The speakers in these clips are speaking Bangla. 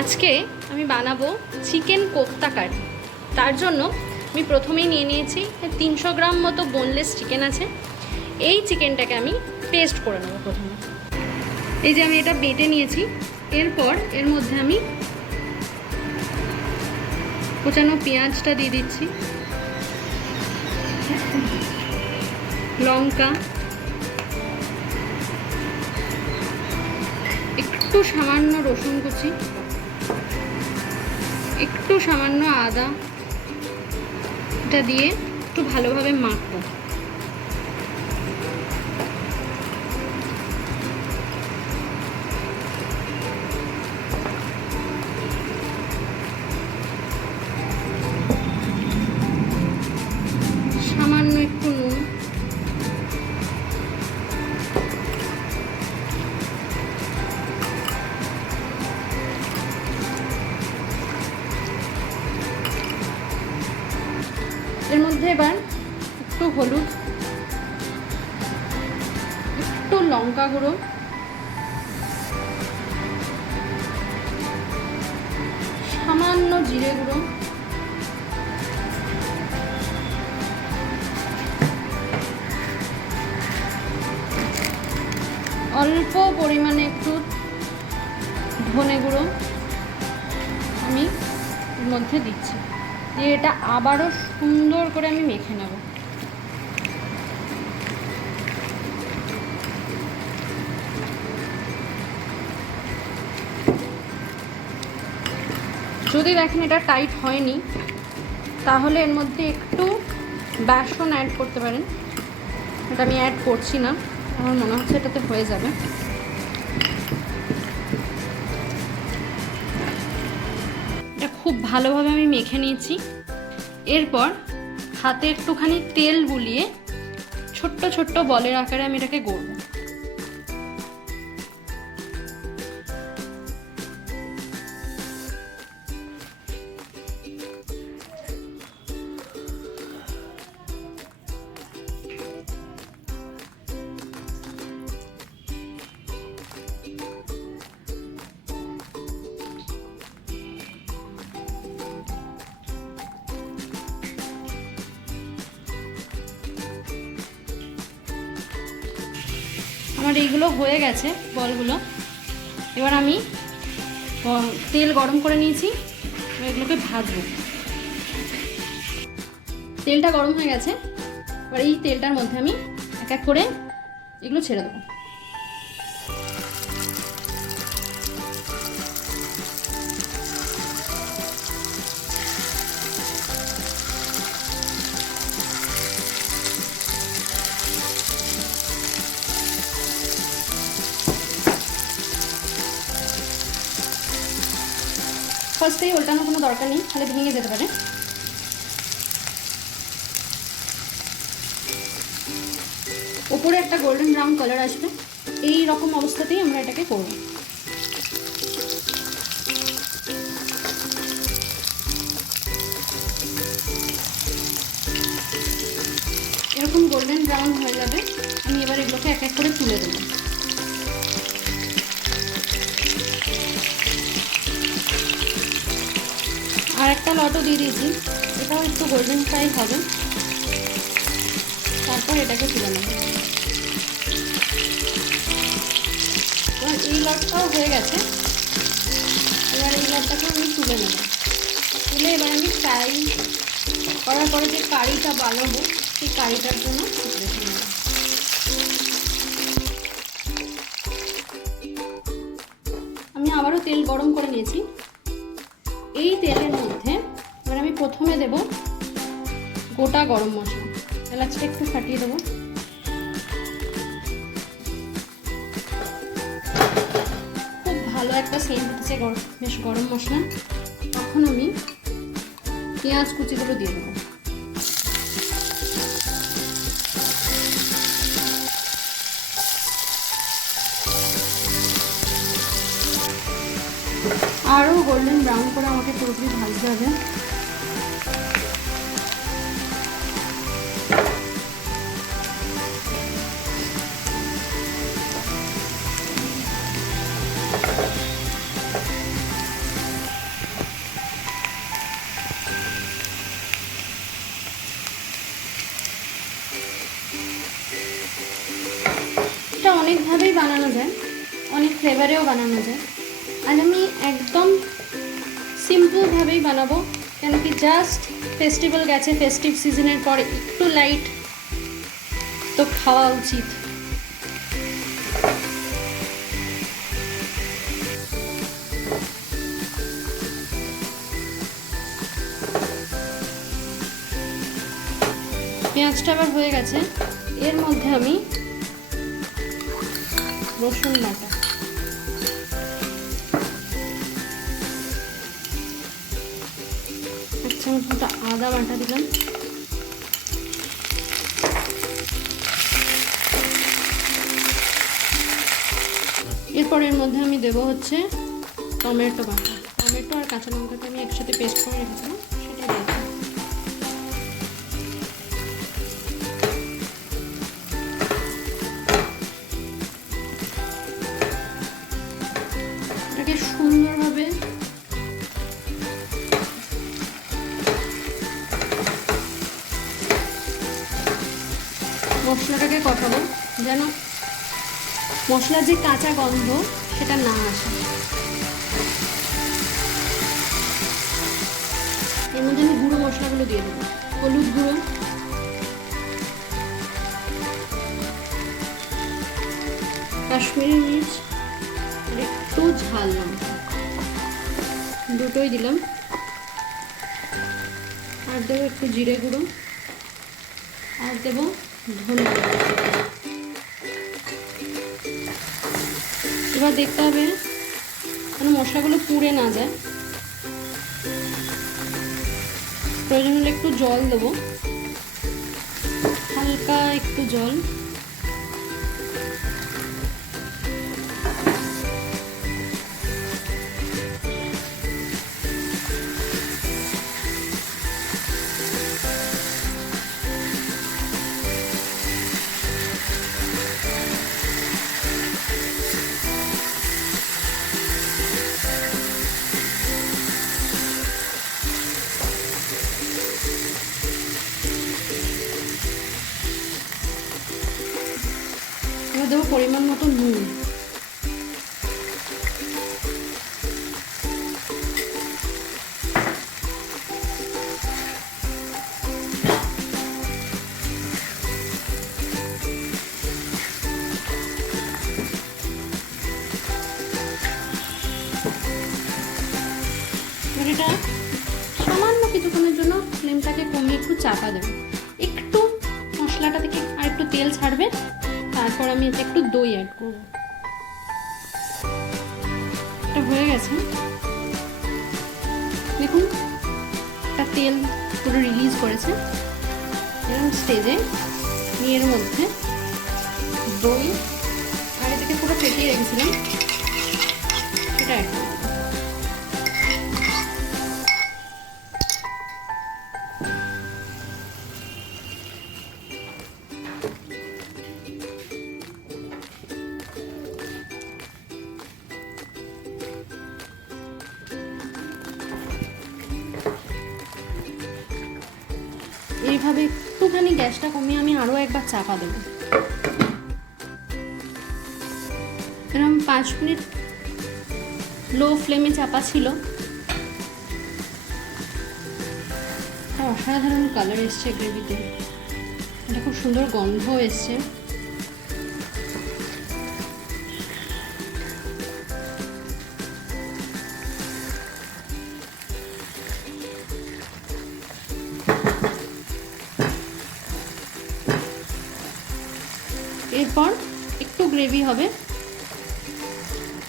আজকে আমি বানাবো চিকেন কোফতা কারি। তার জন্য আমি প্রথমেই নিয়ে নিয়েছি 300 গ্রাম মতো বোনলেস চিকেন আছে। এই চিকেনটাকে আমি পেস্ট করে নেবো। প্রথমে এই যে আমি এটা বেটে নিয়েছি, এরপর এর মধ্যে আমি কোচানো পেঁয়াজটা দিয়ে দিচ্ছি, লঙ্কা, একটু সামান্য রসুন কুচি, একটু সামান্য আদা, এটা দিয়ে একটু ভালোভাবে মাখবো। সামান্য একটু নুন, এর মধ্যে এবার একটু হলুদ, একটু লঙ্কা গুঁড়ো, সামান্য জিরে গুঁড়ো, অল্প পরিমাণে একটু ধনে গুঁড়ো আমি এর মধ্যে দিচ্ছি, দিয়ে এটা আবারও সুন্দর করে আমি মেখে নেব। যদি দেখেন এটা টাইট হয়নি, তাহলে এর মধ্যে একটু বেসন অ্যাড করতে পারেন। এটা আমি অ্যাড করছি না, আমার মনে হচ্ছে এটাতে হয়ে যাবে। এটা খুব ভালোভাবে আমি মেখে নিয়েছি। এরপর হাতে একটুখানি তেল বুলিয়ে ছোট্ট ছোট্ট বলের আকারে আমি এটাকে গড়ব। আমার এইগুলো হয়ে গেছে বলগুলো। এবার আমি তেল গরম করে নিয়েছি, এগুলোকে ভাজবো। তেলটা গরম হয়ে গেছে, এবার এই তেলটার মধ্যে আমি এক এক করে এগুলো ছেড়ে দেবো। ফার্স্টেই উল্টানোর কোনো দরকার নেই, তাহলে ভেঙে যেতে পারে। ওপরে একটা গোল্ডেন ব্রাউন কালার আসবে, এই রকম অবস্থাতেই আমরা এটাকে করব। এরকম গোল্ডেন ব্রাউন হয়ে যাবে, আমি এবার এগুলোকে এক এক করে তুলে দেবো। আর একটা লটও দিয়ে দিয়েছি, এটাও একটু গোল্ডেন ফ্রাই হবে, তারপর এটাকে তুলে নেব। এবার এই লটটাও হয়ে গেছে, এবার এই লটটাকে আমি তুলে নেব। তুলে এবার আমি ফ্রাই করার পরে যে কারিটা বানাবো, সেই কারিটার জন্য রেখে নেব। আমি আবারও তেল গরম করে নিয়েছি। এই তেলের মধ্যে এবার আমি প্রথমে দেব গোটা গরম মশলা, এলাচটা একটু ফাটিয়ে দেবো। খুব ভালো একটা সেন্ট উঠেছে বেশ গরম মশলা। তখন আমি পেঁয়াজ কুচিগুলো দিয়ে দেবো। আরও গোল্ডেন ব্রাউন করে আমাকে পুরোপুরি ভাজতে হবে। অনেকভাবেই বানানো যায়, অনেক ফ্লেভারেও বানানো যায়। আর আমি একদম সিম্পলভাবেই বানাবো, কেন কি জাস্ট ফেস্টিভ্যাল গেছে, ফেস্টিভ সিজনের পরে একটু লাইট তো খাওয়া উচিত। পেঁয়াজটা আবার হয়ে গেছে, এর মধ্যে আমি রসুন বাটা, এক চামচ মতো আদা বাটা দিলাম, এরপর এর মধ্যে আমি দেবো হচ্ছে টমেটো বাটা। টমেটো আর কাঁচা লঙ্কাটা আমি একসাথে পেস্ট করে রেখেছিলাম, সেটা দিয়ে দিলাম। এটাকে সুন্দরভাবে মশলাটাকে কষাবো, যেন মশলার যে কাঁচা গন্ধ সেটা না আসে। এর মধ্যে আমি গুঁড়ো মশলাগুলো দিয়ে দেবো। হলুদ গুঁড়ো, কাশ্মীরি মির্চ আর একটু ঝাল লঙ্কা, দুটোই দিলাম। আর দেবো একটু জিরে গুঁড়ো, আর দেবো ধনে গুঁড়ো। এবার দেখতে হবে যেন মশলাগুলো পুড়ে না যায়। প্রয়োজন হলে একটু জল দেবো, হালকা একটু জল। এবার দেবো পরিমাণ মতো নুন। এটা সামান্য কিছুক্ষণের জন্য ফ্লেমটাকে কমিয়ে একটু চাপা দেবো, একটু মশলাটা থেকে আর একটু তেল ছাড়বে, তারপর আমি এতে একটু দই অ্যাড করব। এটা হয়ে গেছে, দেখুন একটা তেল পুরো রিলিজ করেছে। এরকম স্টেজে এর মধ্যে দই আগে থেকে পুরো ফেটিয়ে রেখেছিলাম সেটা অ্যাড করব। এইভাবে একটুখানি গ্যাসটা কমিয়ে আমি আরও একবার চাপা দেবো। এরকম 5 মিনিট লো ফ্লেমে চাপা ছিল। অসাধারণ কালার এসছে গ্রেভিতে, এটা খুব সুন্দর গন্ধ এসছে। এরপর একটু গ্রেভি হবে,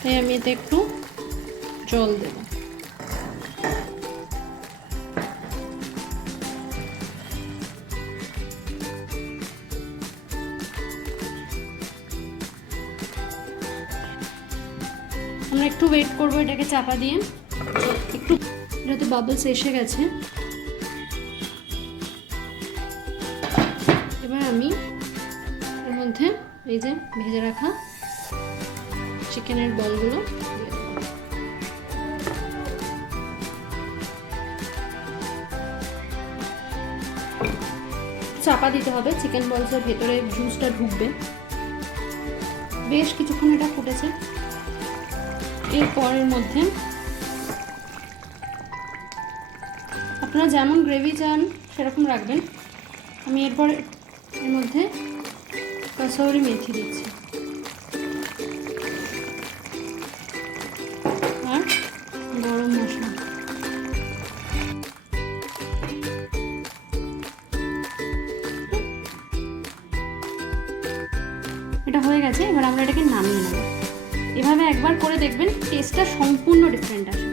তাই আমি এতে একটু জল দেব। আমরা একটু ওয়েট করবো এটাকে চাপা দিয়ে, একটু এটাতে বাবলস এসে গেছে। এবার আমি এর মধ্যে এই যে ভেজে রাখা চিকেনের বলগুলো দিয়ে দেবো। চাপা দিতে হবে, চিকেন বলসের ভেতরে জুসটা ঢুকবে। বেশ কিছুক্ষণ এটা ফুটেছে। এরপরের মধ্যে আপনারা যেমন গ্রেভি চান সেরকম রাখবেন। আমি এরপর এর মধ্যে কসুরি মেথি দিচ্ছি আর গরম মশলা। এটা হয়ে গেছে, এবার আমরা এটাকে নামিয়ে নেব। এভাবে একবার করে দেখবেন, টেস্টটা সম্পূর্ণ ডিফারেন্ট আসে।